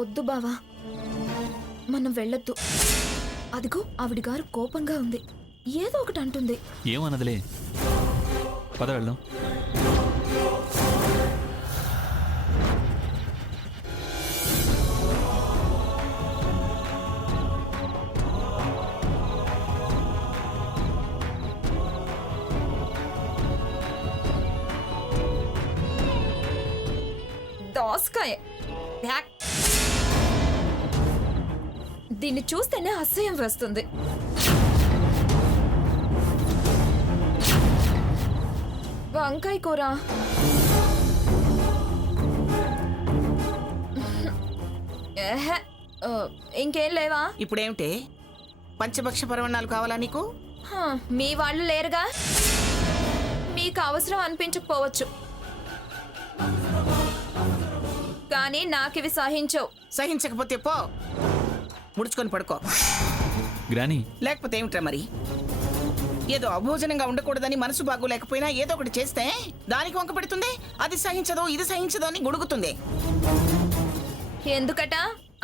వద్దు బావా, మనం వెళ్ళొద్దు. అదిగో ఆవిడ గారు కోపంగా ఉంది, ఏదో ఒకటి అంటుంది. ఏమన్నదిలే, పద వెళ్దాం. దోసకాయ, దీన్ని చూస్తేనే అసహ్యం వేస్తుంది. వంకాయ కూర, ఇంకేం లేవా? ఇప్పుడేమిటే పంచభక్ష పరవణాలు కావాలా నీకు? మీ వాళ్ళు లేరుగా, మీకు అవసరం అనిపించకపోవచ్చు, కానీ నాకివి సహించవు. సహించకపోతే పో, ముడుచుకొని పడుకో. గ్రానీ, లేకపోతే ఏమిట్రా మరి? ఏదో అభోజనంగా ఉండకూడదని మనసు బాగోలేకపోయినా ఏదో ఒకటి చేస్తే దానికి వంక పెడుతుంది. అది సహించదు, ఇది సహించదు అని గుడుగుతుంది. ఎందుకట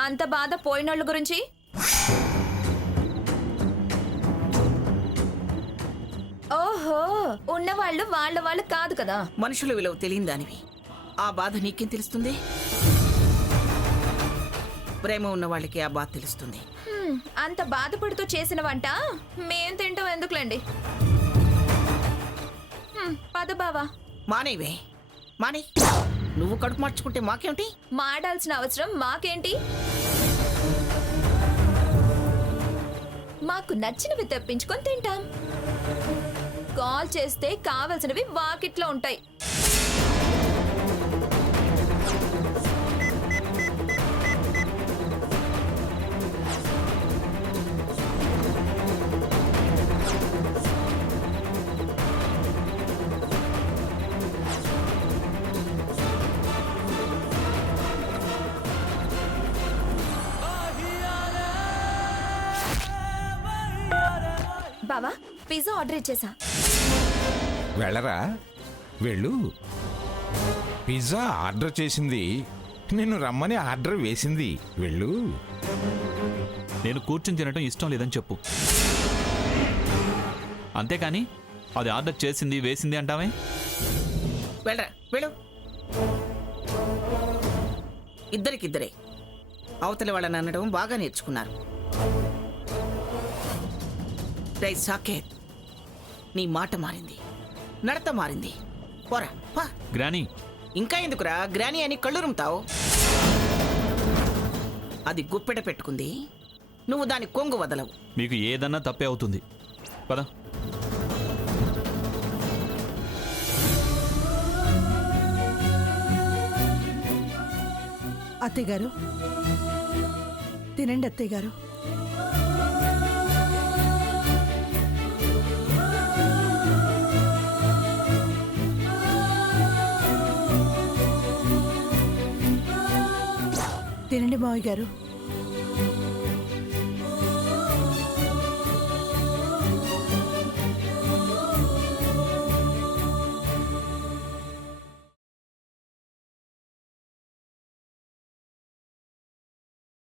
అంత బాధ పోయినోళ్ళ గురించి? ఓహో, ఉన్నవాళ్ళు వాళ్ళు కాదు కదా. మనుషుల విలువ తెలియని దానివి, ఆ బాధ నీకేం తెలుస్తుంది? ప్రేమ ఉన్న వాళ్ళకి ఆ బాధ తెలుస్తుంది. అంత బాధపడుతూ చేసిన వంట మేం తింటాం ఎందుకులేండి. పద బావా. మానేవే, మానే. నువ్వు కడుపు మార్చుకుంటే మాకేమిటి? మాడాల్సిన అవసరం మాకేంటి? మాకు నచ్చినవి తెప్పించుకొని తింటాం. కాల్ చేస్తే కావలసినవి వాకిట్లో ఉంటాయి. బావా, పిజ్జా ఆర్డర్ ఇచ్చేసా. వెళ్ళరా, వెళ్ళు. పిజ్జా ఆర్డర్ చేసింది నిన్ను రమ్మని ఆర్డర్ వేసింది, వెళ్ళు. నేను కూర్చుని తినటం ఇష్టం లేదని చెప్పు, అంతేకాని అది ఆర్డర్ చేసింది వేసింది అంటావే. వెళ్ళరా, వెళ్ళు. ఇద్దరికిద్దరే అవతలి వాళ్ళని అనడం బాగా నేర్చుకున్నారు. రే సాకేత్, నీ మాట మారింది, నడత మారింది. పోరా పా. గ్రానీ, ఇంకా ఎందుకురా గ్రానీ అని కళ్ళురుముతావు? అది గుప్పెట పెట్టుకుంది, నువ్వు దాని కొంగు వదలవు. మీకు ఏదన్నా తప్పే అవుతుంది, పద. అత్తయ్య గారు తినండి. అత్తయ్య గారు, తినండి మావయ్య గారు.